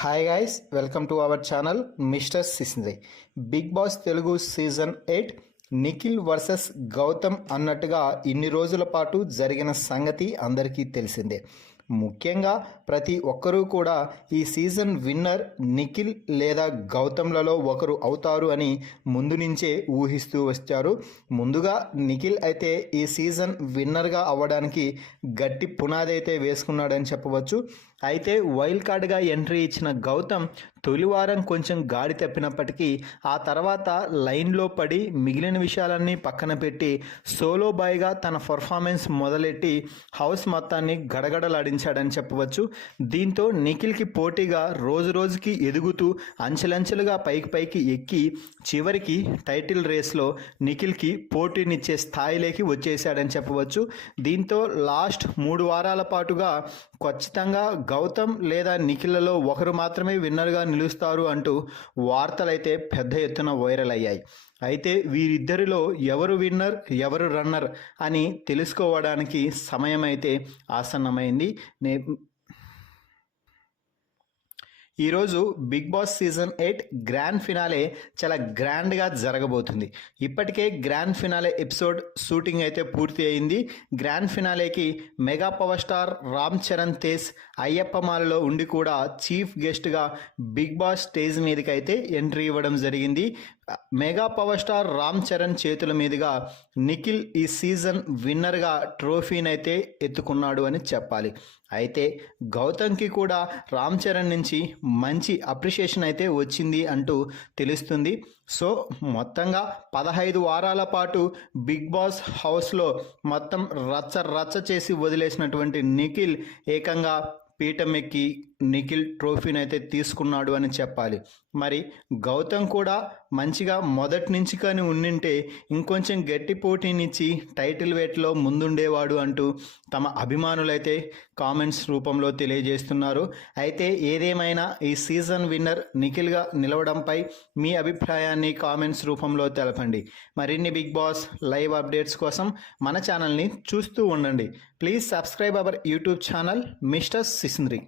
Hi guys, welcome to our channel mister Sisindri. Bigg Boss Telugu season 8 Nikhil versus Gautam అన్నట్టుగా ఇన్ని రోజుల పాటు జరిగిన సంగతి అందరికీ తెలిసిందే. ముఖ్యంగా ప్రతి ఒక్కరూ కూడా ఈ సీజన్ విన్నర్ నిఖిల్ లేదా గౌతమ్లలో ఒకరు అవుతారు అని ముందు నుంచే ఊహిస్తూ వచ్చారు. ముందుగా నిఖిల్ అయితే ఈ సీజన్ విన్నర్గా అవ్వడానికి గట్టి పునాది అయితే వేసుకున్నాడని చెప్పవచ్చు. అయితే వైల్డ్ కార్డ్గా ఎంట్రీ ఇచ్చిన గౌతమ్ తొలి వారం కొంచెం గాడి తప్పినప్పటికీ ఆ తర్వాత లైన్లో పడి మిగిలిన విషయాలన్నీ పక్కన పెట్టి సోలో బాయ్గా తన పర్ఫార్మెన్స్ మొదలెట్టి హౌస్ మొత్తాన్ని గడగడలాడించాడని చెప్పవచ్చు. దీంతో నిఖిల్కి పోటీగా రోజు రోజుకి ఎదుగుతూ అంచెలంచెలుగా పైకి ఎక్కి చివరికి టైటిల్ రేస్లో నిఖిల్కి పోటీనిచ్చే స్థాయిలోకి వచ్చేసాడని చెప్పవచ్చు. దీంతో లాస్ట్ 3 వారాల పాటుగా ఖచ్చితంగా గౌతమ్ లేదా నిఖిల్లలో ఒకరు మాత్రమే విన్నర్గా నిలుస్తారు అంటూ వార్తలైతే పెద్ద ఎత్తున వైరల్ అయ్యాయి. అయితే వీరిద్దరిలో ఎవరు విన్నర్ ఎవరు రన్నర్ అని తెలుసుకోవడానికి సమయం అయితే ఆసన్నమైంది. ఈరోజు Bigg Boss season 8 grand finale చాలా గ్రాండ్గా జరగబోతుంది. ఇప్పటికే గ్రాండ్ ఫినాలే ఎపిసోడ్ షూటింగ్ అయితే పూర్తి అయింది. గ్రాండ్ ఫినాలేకి mega power star Ram Charan Tej అయ్యప్పమాలలో ఉండి కూడా చీఫ్ గెస్ట్గా బిగ్ బాస్ స్టేజ్ మీదకి అయితే ఎంట్రీ ఇవ్వడం జరిగింది. Mega power star Ram Charan చేతుల మీదుగా నిఖిల్ ఈ సీజన్ విన్నర్గా ట్రోఫీని అయితే ఎత్తుకున్నాడు అని చెప్పాలి. అయితే గౌతమ్కి కూడా రామ్ చరణ్ నుంచి మంచి అప్రిషియేషన్ అయితే వచ్చింది అంటూ తెలుస్తుంది. సో మొత్తంగా 15 వారాల పాటు బిగ్ బాస్ హౌస్లో మొత్తం రచ్చ చేసి వదిలేసినటువంటి నిఖిల్ ఏకంగా పీఠం ఎక్కి నిఖిల్ ట్రోఫీని అయితే తీసుకున్నాడు అని చెప్పాలి. మరి గౌతమ్ కూడా మంచిగా మొదటి నుంచి కానీ ఉండింటే ఇంకొంచెం గట్టి పోటీనిచ్చి టైటిల్ వేట్లో ముందుండేవాడు అంటూ తమ అభిమానులైతే కామెంట్స్ రూపంలో తెలియజేస్తున్నారు. అయితే ఏదేమైనా ఈ సీజన్ విన్నర్ నిఖిల్గా నిలవడంపై మీ అభిప్రాయాన్ని కామెంట్స్ రూపంలో తెలపండి. మరిన్ని బిగ్ బాస్ లైవ్ అప్డేట్స్ కోసం మన ఛానల్ని చూస్తూ ఉండండి. Please subscribe our YouTube channel mister సిసింద్రి.